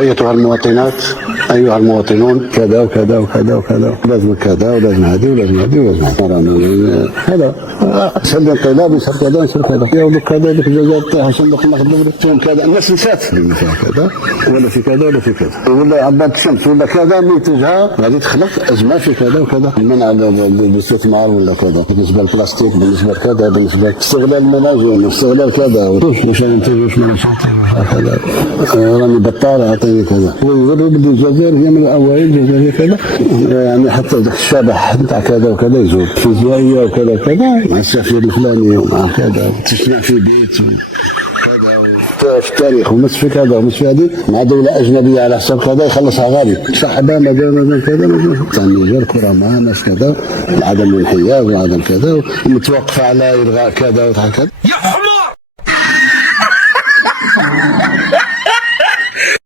أيتها المواطنات أيها المواطنون كذا وكذا وكذا وكذا، لازم كذا ولازم هذه ولازم هذه ولازم هذا سد انقلاب يصير كذا يصير كذا يا كذا لك الجزائر تاعها عشان نخدم فيهم كذا. الناس نسات كذا ولا في كذا ولا في كذا، ولا عباد الشمس ولا كذا منتجها غادي تخلق أزمة في كذا وكذا، منع الاستثمار ولا كذا بالنسبة للبلاستيك بالنسبة لكذا بالنسبة لاستغلال المناجم استغلال كذا واش ننتج واش ما ننتجش هكذا. راني بطال اعطيني كذا ويقولوا بلي الجزائر هي من الاوائل الجزائر كذا، يعني حتى الشبح نتاع كذا وكذا يزول فيزيائيه وكذا كذا مع السفير الفلاني ومع كذا تجتمع في بيت كذا في التاريخ ومش في كذا ومش في هذه مع دوله اجنبيه على حساب كذا يخلصها غالي شعبها مدام كذا النيجر كرماء ناس كذا عدم الانحياز وعدم كذا ومتوقفه على الغاء كذا وكذا.